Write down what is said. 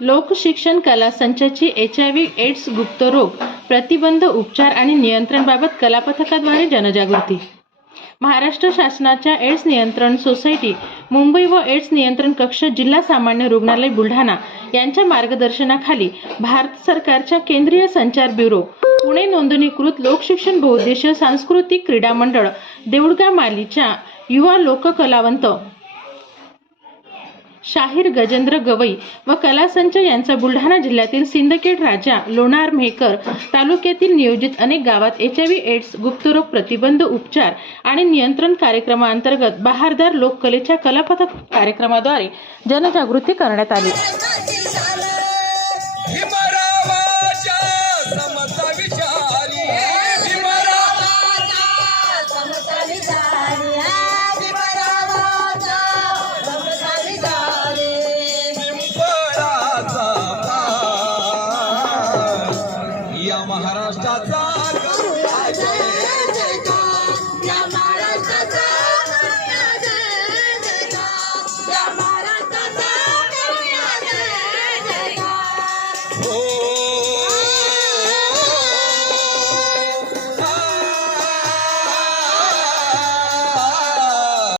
लोकशिक्षण कला संचाची H I V AIDS गुप्तरोग प्रतिबंध उपचार आणि नियंत्रणबाबत कलापथकाद्वारे जनजागृती. महाराष्ट्र शासनाच्या एड्स नियंत्रण सोसायटी मुंबई व एड्स नियंत्रण कक्ष जिल्हा सामान्य रुग्णालय बुलढाणा यांच्या मार्गदर्शनाखाली भारत सरकारच्या केंद्रीय संचार ब्युरो पुणे नोंदणीकृत लोकशिक्षण बहुउद्देशीय सांस्कृतिक क्रीडा मंडळ देऊळगा मालीच्या युवा लोककलावंत शाहीर गजेंद्र गवई व कलासंच यांचा बुलढाणा जिल्ह्यातील सिंदखेड राजा लोणार मेहकर तालुक्यातील नियोजित अनेक गावात एच आय व्ही एड्स गुप्तरोग प्रतिबंध उपचार आणि नियंत्रण कार्यक्रमाअंतर्गत बहारदार लोककलेच्या कलापथक कार्यक्रमाद्वारे जनजागृती करण्यात आली. महाराष्ट्राचा